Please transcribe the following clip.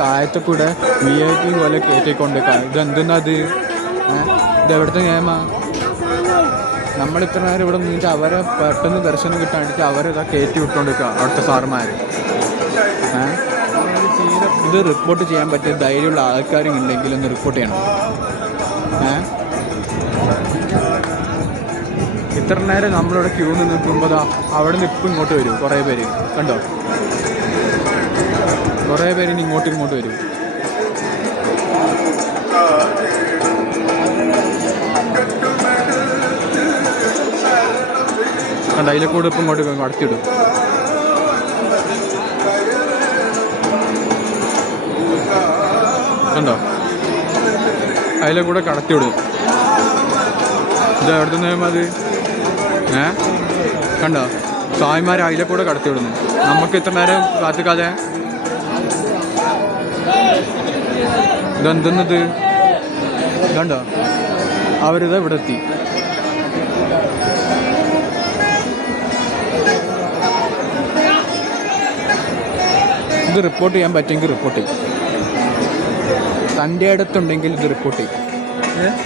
താഴത്തെ കൂടെ VIP പോലെ കയറ്റിക്കൊണ്ടിരിക്കുക. ഇതെന്തെന്നത്? ഇതെവിടുത്തെ നിയമ? നമ്മളിത്ര നേരം ഇവിടെ നിന്നിട്ട് അവരെ പെട്ടെന്ന് ദർശനം കിട്ടാണ്ടിട്ട് അവരെ കയറ്റി വിട്ടുകൊണ്ടിരിക്കുക അവിടുത്തെ സാറുമാർ. ഇത് റിപ്പോർട്ട് ചെയ്യാൻ പറ്റിയ ധൈര്യമുള്ള ആൾക്കാരും ഉണ്ടെങ്കിൽ ഒന്ന് റിപ്പോർട്ട് ചെയ്യണം. ഇത്ര നേരം നമ്മളിവിടെ ക്യൂ നിൽക്കുമ്പോൾ അവിടെ നിന്ന് ഇപ്പം ഇങ്ങോട്ട് വരും കുറേ പേര്. കണ്ടോ, കുറേ പേര് ഇങ്ങോട്ട് വരും. കണ്ടോ, അതിലെ കൂടെ ഇപ്പം ഇങ്ങോട്ട് കടത്തിവിടും. കണ്ടോ, അതിലെ കൂടെ കടത്തിവിടും. ഇത് എവിടുത്തെ നിയമം അത്? കണ്ടോ, സ്വാമിമാർ അതിലെ കൂടെ കടത്തിവിടുന്നു. നമുക്ക് ഇത്ര നേരം കാത്തിക്കാതെ ഇതെന്തെന്നത്? കണ്ടോ, അവരിത് ഇവിടെ എത്തി. ഇത് റിപ്പോർട്ട് ചെയ്യാൻ പറ്റുമെങ്കിൽ റിപ്പോർട്ട് ചെയ്യും. തൻ്റെ അടുത്തുണ്ടെങ്കിൽ ഇത് റിപ്പോർട്ട് ചെയ്യും.